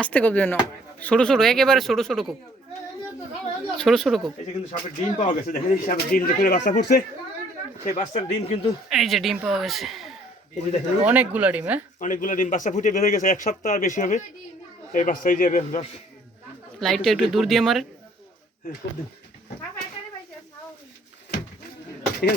আস্তে কোপ দেন ছোট ছোট একেবারে ছোট ছোট কোপ। ছোট ছোট কোপ। এই যে কিন্তু সাপের ডিম পাওয়া গেছে দেখেন এই সাপের ডিম যেখানে বাচ্চা ফুটছে সেই বাচ্চার ডিম কিন্তু এই যে ডিম পাওয়া গেছে। অনেকগুলা ডিম হ্যাঁ? অনেকগুলো ডিম বাচ্চা ফুটে বের হয়ে গেছে এক সপ্তাহ আর বেশি হবে। এই বাচ্চা এই যে লাইটটা একটু দূর দিয়ে মারেন। হ্যাঁ,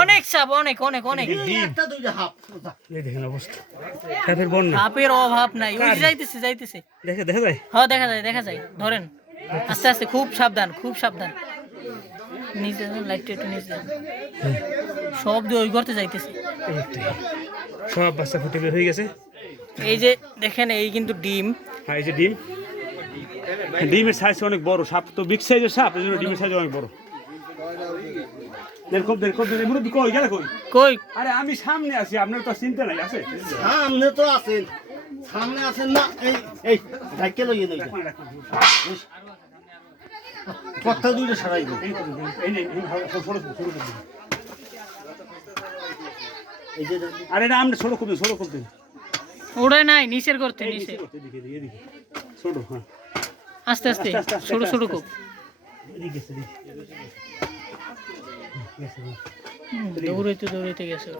অনেক সাপ অনেক অনেক অনেক। এই দেখেন অবস্থা। সাপের বন্যা। সাপের অভাব নাই। ওই যাইতেছে যাইতেছে। দেখে দেখা যায়? হ্যাঁ দেখা যায় দেখা যায়। ধরেন আস্তে আস্তে খুব সাবধান খুব সাবধান। নিচে লাইটটা একটু নিচে সব দিয়ে ওই করতে যাইতেছে। এই সব বাচ্চা ফুটে বের হয়ে গেছে। এই যে দেখেন এই কিন্তু ডিম। হ্যাঁ এই যে ডিম। ডিমের সাইজ অনেক বড়। সাপ তো বিগ সাইজের সাপ এই জন্য ডিমের সাইজ অনেক বড়। কই কই? কই? আরে আমি সামনে আছি আপনার তো চিন্তা নাই আছে? সামনে তো আছেন। সামনে আছেন না এই এই ধাক্কে লইয়ে কথা দুটো সারাই আরে না আপনি ছোট করবেন ছোট ওড়ে নাই নিচের করতে নিচে। আস্তে আস্তে ছোট ছোট কোপ দৌড়াইতে দৌড়াইতে গেছে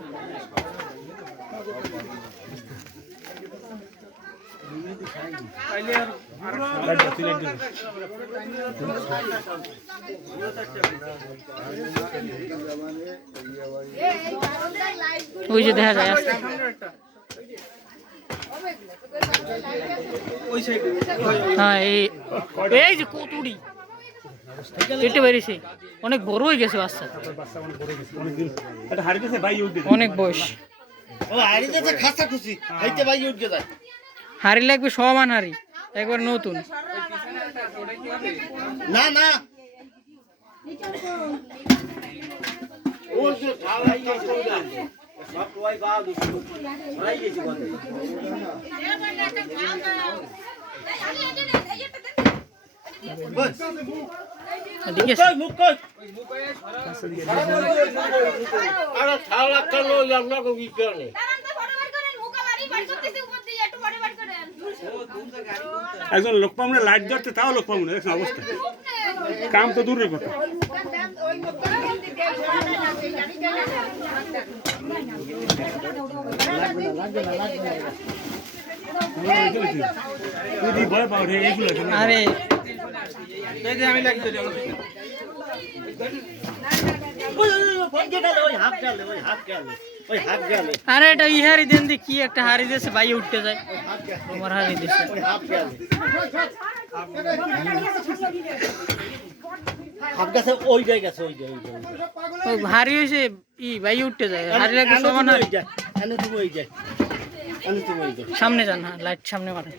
ওই যে দেখা যায় হ্যাঁ এই যে কতুড়ি কেটে বেরিয়েছে অনেক বড় হয়ে গেছে বাচ্চা। অনেক বয়স। হারি লাগবে সমান হাড়ি, একবার নতুন। না না। সব બસ একজন লোক পামনে লাইট ধরতে তাও লোক পামনে দেখুন অবস্থা কাম তো দূরের কথা আরে আরে এটা ইহারি দেন দি কি হয়েছে ই ভাই উঠতে যায়। হারি লাগে সমান হারি যায় তুমি ওই যায় সামনে যান হ্যাঁ লাইট সামনে মারেন।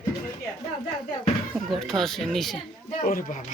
গর্ত আছে নিচে। ওরে বাবা।